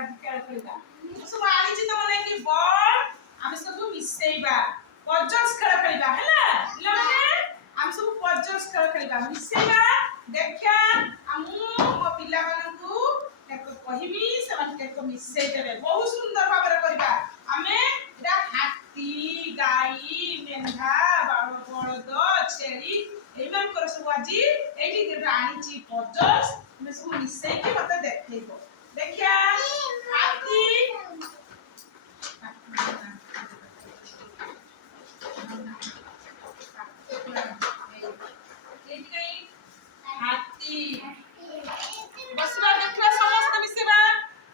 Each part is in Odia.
ଆଜି ଖେଳ ଖେଳିବା। ମୁଁ ସବୁ ଆଣିଛି ତମ ଲାଗି ବଲ୍ ଆମେ ସବୁ ମିଶେଇବା। ପଜଲ୍ସ ଖେଳ ଖେଳିବା ହେଲା ପିଲାମାନେ ଆମେ ସବୁ ପଜଲ୍ସ ଖେଳ ଖେଳିବା ମିଶେଇବା ଦେଖିବା ମୁଁ ମୋ ପିଲାମାନଙ୍କୁ କହିବି ସେମାନେ କେତେ ମିଶେଇ ଦେବେ ବହୁତ ସୁନ୍ଦର ଭାବରେ କରିବା। ଆମେ ଏଟା ହାତୀ ଗାଈ ମେଣ୍ଢା ବଳଦ ଛେଳି ଏଇମାନଙ୍କର ସବୁ ଆଜି ଏଇଠି ଆଣିଛି ପଜଲ୍ସ ଆମେ ସବୁ ମିଶେଇକି ମତେ ଦେଖେଇବ। ଦେଖିଆ ହାତୀ ହାତୀ ବସିବା ଦେଖିବା ସମସ୍ତେ ମିଶିବା।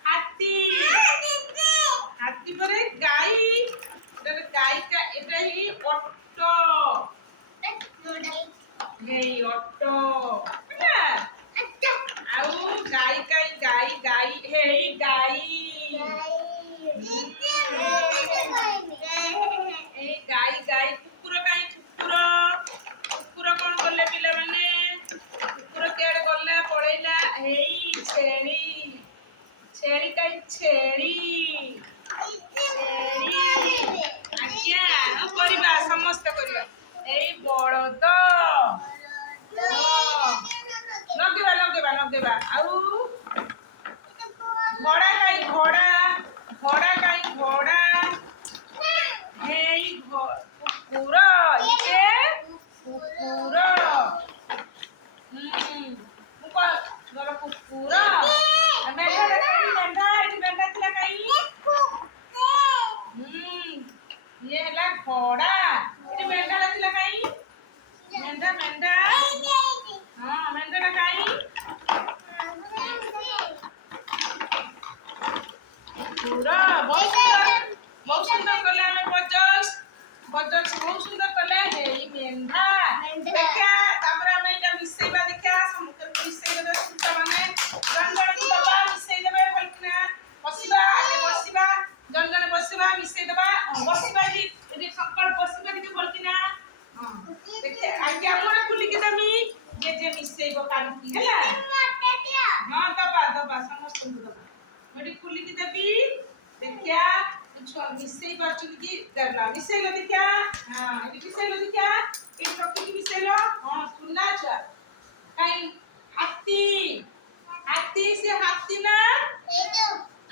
ହାତୀ ହାତୀ ପରେ ଗାଈ ଗାଈ এটা হি অটো এই অটো ହେଲା ଆଉ ଗାଈ ଗାଈ ଗାଈ ଗାଈ ହେଇ ଗାଈ এই ଗାଈ ଗାଈ କୁକୁର ଗାଈ କୁକୁର କୁକୁର କଣ କଲେ ପିଲାମାନେ କୁକୁର କେଡେ ଗଲା ପଳେଇଲା ହେଇ ଛେଳି ଛେଳି ଗାଈ ଛେଳି ଆଜ୍ଞା କରିବା ସମସ୍ତେ କରିବା। ଏଇ ବଳଦ ଲଗେଇବା ଲଗେଇବା ଲଗେଇବା ଆଉ ଘୋଡ଼ା ଗାଈ ଘୋଡ଼ା ଘୋଡ଼ା ଗାଈ ଘୋଡ଼ା ହେଇ କୁକୁର ଇଏ କୁକୁର ମୋର କୁକୁର ମେଣ୍ଢା ମେଣ୍ଢା ଏଠି ମେଣ୍ଢା ଥିଲା କାଇଁ ये ହେଲା ଘୋଡ଼ା ଏଠି ମେଣ୍ଢା ଥିଲା କାଇଁ ମେଣ୍ଢା ମେଣ୍ଢା ହଁ ମେଣ୍ଢାଟା କାଇଁ ପୁରା ବହୁତ ସୁନ୍ଦର କଲେ ଆମେ ପଜଲ୍ସ ପଜଲ୍ସ ବହୁତ ସୁନ୍ଦର କଲେ ହେଇ ମେଣ୍ଢା ଦେଖିଆ ତାପରେ ଆମେ ଏଇଟା ମିଶେଇବା ଦେଖିଆ ସମସ୍ତେ ମିଶେଇ ଦେବେ ଛୁଆମାନେ ଜଣ ଜଣକୁ ଦବା ମିଶେଇ ଦେବେ ଭଲକିନା ବସିବା ଆଗେ ବସିବା ଜଣ ଜଣ ବସିବା ମିଶେଇ ଦେବା ବସିବା ଏଠି ସକାଳ ବସିବା ଟିକେ ଭଲକିନା ହଁ ଦେଖିଆ ଆଗେ ଆପଣ ଖୋଲିକି ଦେମି ଯେ ମିଶେଇବ କାଢିକି ହେଲା ହଁ ଦବା ଦବା ସମସ୍ତଙ୍କୁ ଦବା ମୁଁ ଏଠି ଖୋଲିକି ଦେବି ଦେଖିଆ ଛୁଆ ମିଶେଇ ପାରୁଛନ୍ତି କି ଦେଲା ମିଶେଇଲ ଦେଖିଆ ହଁ ଏଠି ମିଶେଇଲ ଦେଖିଆ ଏଠି ରଖିକି ମିଶେଇଲ ହଁ ସୁନା ଛୁଆ କାଇଁ ହାତୀ ହାତୀ ସେ ହାତୀ ନା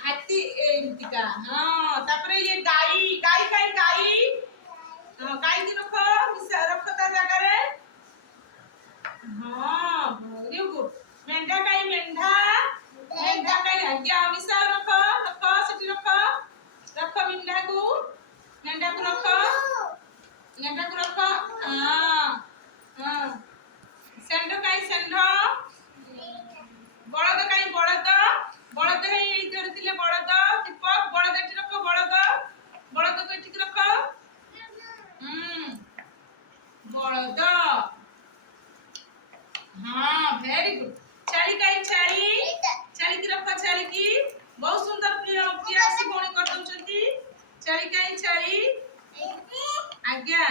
ହାତୀ ଏମିତିକା ହଁ ତାପରେ ये ଗାଈ ଗାଈ କାଇଁ ଗାଈ ହଁ ଗାଈକି ରଖ ରଖ ତା ଜାଗାରେ ହଁ ଭେରି ଗୁଡ ମେଣ୍ଢା କାଇଁ ମେଣ୍ଢା ମେଣ୍ଢା କାଇଁ ଆଜ୍ଞା ମିଶା ରଖ ରଖ ସେଠି ରଖ ରଖ ମେଣ୍ଢାକୁ ରଖ ହଁ ହଁ ଷେଣ୍ଢ କାଇଁ ଷେଣ୍ଢ ବଳଦ କାଇଁ ବଳଦ ବଳଦ ହେଇ ଧରିଥିଲେ ବଳଦ ଦୀପକ ବଳଦ ଏଠି ରଖ ବଳଦକୁ ଏଠିକି ରଖ ବଳଦ हाँ वेरी गुड छाली काई छाली छाली की रखो छाली की बहुत सुंदर प्रिया से भौणी कर दउचंती छाली काई छाली आज्ञा